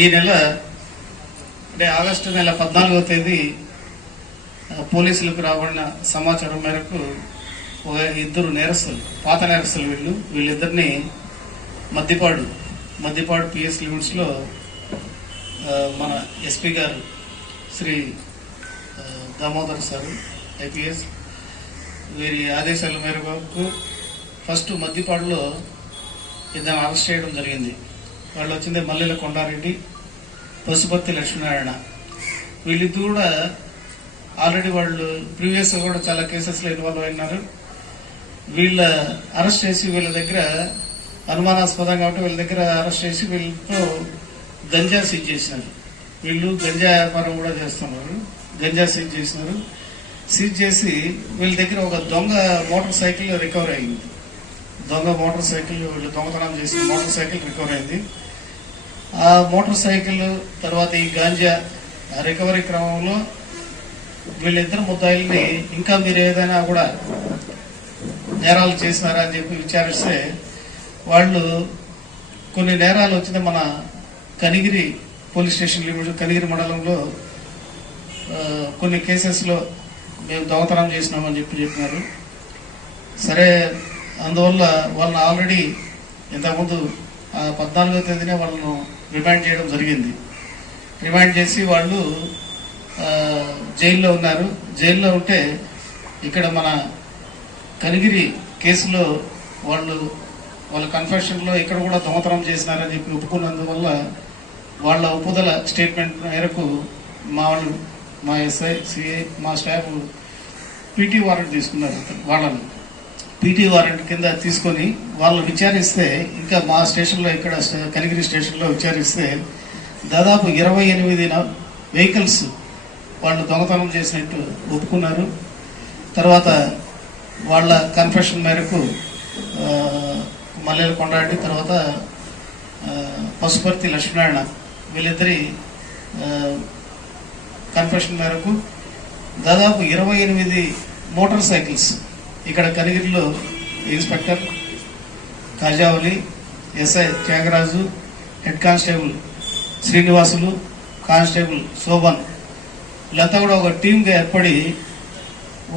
ఈ నెల అంటే ఆగస్టు నెల 14వ తేదీ పోలీసులకు రాబడిన సమాచారం మేరకు ఇద్దరు నేరస్తులు, పాత నేరస్తులు వీళ్ళిద్దరిని మద్దిపాడు పిఎస్ లిమిట్స్లో మన ఎస్పీ గారు శ్రీ దామోదర్ సారు ఐపీఎస్ వీరి ఆదేశాల మేరకు ఫస్ట్ మద్దిపాడులో ఇద్దరు అరెస్ట్ చేయడం జరిగింది. వాళ్ళు వచ్చింది మల్లెల కొండారెడ్డి, పశుపతి లక్ష్మీనారాయణ. వీళ్ళిద్దరు కూడా ఆల్రెడీ వాళ్ళు ప్రీవియస్ కూడా చాలా కేసెస్లో ఇన్వాల్వ్ అయినారు. వీళ్ళ అరెస్ట్ చేసి వీళ్ళ దగ్గర అనుమానాస్పదం కాబట్టి వీళ్ళ దగ్గర అరెస్ట్ చేసి వీళ్ళతో గంజా సీజ్ చేసినారు. వీళ్ళు గంజా వ్యాపారం కూడా చేస్తున్నారు. గంజా సీజ్ చేసినారు. సీజ్ చేసి వీళ్ళ దగ్గర ఒక దొంగ మోటార్ సైకిల్ రికవర్ అయింది. వీళ్ళు దొంగతనం చేసిన మోటార్ సైకిల్ రికవర్ అయింది. ఆ మోటార్ సైకిల్ తర్వాత ఈ గాంజా రికవరీ క్రమంలో వీళ్ళిద్దరు ముద్దాయిల్ని ఇంకా మీరు ఏదైనా కూడా నేరాలు చేసినారా అని చెప్పి విచారిస్తే వాళ్ళు కొన్ని నేరాలు వచ్చింది మన Kanigiri police station limit Kanigiri మండలంలో కొన్ని కేసెస్లో మేము దొంగతనం చేసినామని చెప్పినారు. సరే, అందువల్ల వాళ్ళని ఆల్రెడీ ఇంతకుముందు 14వ తేదీనే వాళ్ళను రిమాండ్ చేయడం జరిగింది. రిమాండ్ చేసి వాళ్ళు జైల్లో ఉన్నారు. జైల్లో ఉంటే ఇక్కడ మన కనిగిరి కేసులో వాళ్ళ కన్ఫెషన్లో ఇక్కడ కూడా దొంగతనం చేసినారని చెప్పి ఒప్పుకున్నందువల్ల వాళ్ళ ఒప్పుదల స్టేట్మెంట్ మేరకు మా ఎస్ఐ, సిఐ, మా స్టాఫ్ పీటీ వారెంట్ తీసుకున్నారు. వాళ్ళని పీటీ వారెంట్ కింద తీసుకొని వాళ్ళు విచారిస్తే ఇంకా మా స్టేషన్లో ఇక్కడ కనిగిరి స్టేషన్లో విచారిస్తే దాదాపు 28 వెహికల్స్ వాళ్ళు దొంగతనం చేసినట్టు ఒప్పుకున్నారు. తర్వాత వాళ్ళ కన్ఫెషన్ మేరకు మల్లెల కొండారెడ్డి తర్వాత పశుపతి లక్ష్మీనారాయణ వీళ్ళిద్దరి కన్ఫెషన్ మేరకు దాదాపు 28 మోటార్ సైకిల్స్ ఇక్కడ కనిగిరిలో inspector Khajavali, SI Thyagaraju, head constable Srinivasulu, constable Shobhan వీళ్ళంతా కూడా ఒక టీమ్గా ఏర్పడి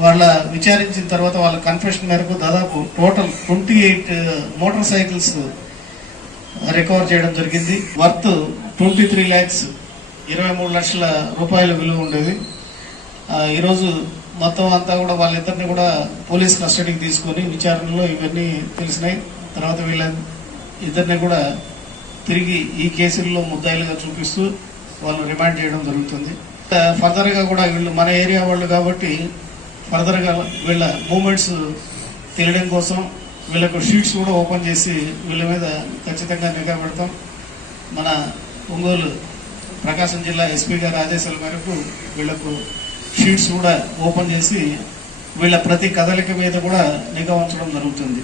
వాళ్ళ విచారించిన తర్వాత వాళ్ళ కన్ఫెషన్ మేరకు దాదాపు టోటల్ 28 మోటార్ సైకిల్స్ రికవర్ చేయడం జరిగింది. వర్త్ 23 lakhs 23 లక్షల రూపాయల విలువ ఉండేది. ఈరోజు మొత్తం అంతా కూడా వాళ్ళిద్దరిని కూడా పోలీస్ కస్టడీకి తీసుకొని విచారణలో ఇవన్నీ తెలిసినాయి. తర్వాత వీళ్ళ ఇద్దరిని కూడా తిరిగి ఈ కేసుల్లో ముద్దాయిలుగా చూపిస్తూ వాళ్ళు రిమాండ్ చేయడం జరుగుతుంది. ఫర్దర్గా కూడా వీళ్ళు మన ఏరియా వాళ్ళు కాబట్టి ఫర్దర్గా వీళ్ళ మూమెంట్స్ తెలియడం కోసం వీళ్ళకు షీట్స్ కూడా ఓపెన్ చేసి వీళ్ళ మీద ఖచ్చితంగా నిఘా పెడతాం. మన ఒంగోలు ప్రకాశం జిల్లా ఎస్పీ గారి ఆదేశాల మేరకు వీళ్లకు షీట్స్ కూడా ఓపెన్ చేసి వీళ్ళ ప్రతి కదలిక మీద కూడా నిఘా ఉంచడం జరుగుతుంది.